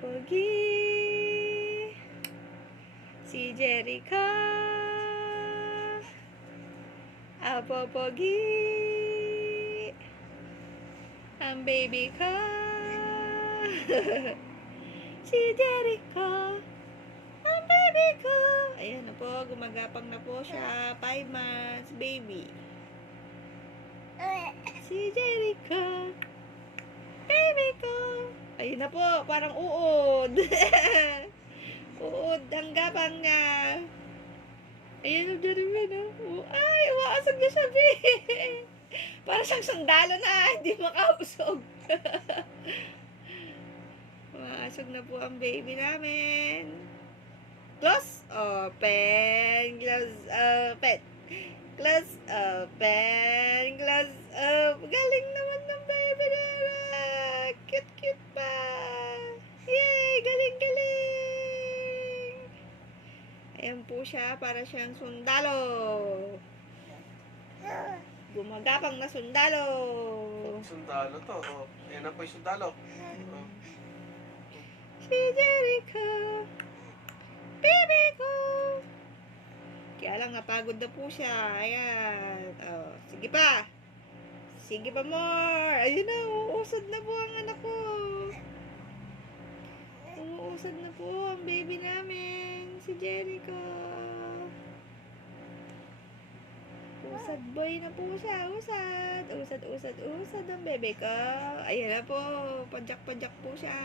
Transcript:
Pogi, si Jerica, Pogi, ang baby ko. Si Jerica, ang baby ko. Ayan na po, gumagapang na po siya. 5 months, baby. Si Jerica, baby ko. Ayun na po, parang uod. Uod, ang gapang niya. Ayun yung Jerica, no? Ay, umaasag na siya, be. Parang siyang sundalo na, hindi makausog. Umaasag na po ang baby namin. Close, open, close, open. Close, open, close, open. Galing naman ng baby nila. Cute, cute pa. Yay, galing, galing. Ayan po siya, para siyang sundalo. Gumagapang na sundalo. Sundalo to. Oh. Ayan na po yung sundalo. Oh. Si Jerica, baby ko. Kaya lang napagod na po siya. Ayan. Oh, sige pa. Sige pa more. Ayun na, uusad na po ang anak ko. Umuusad na po ang baby namin, si Jerica. Usad boy na po siya. Usad. Usad, usad, usad ang bebe ko. Ayan na po. Padyak-padyak po siya.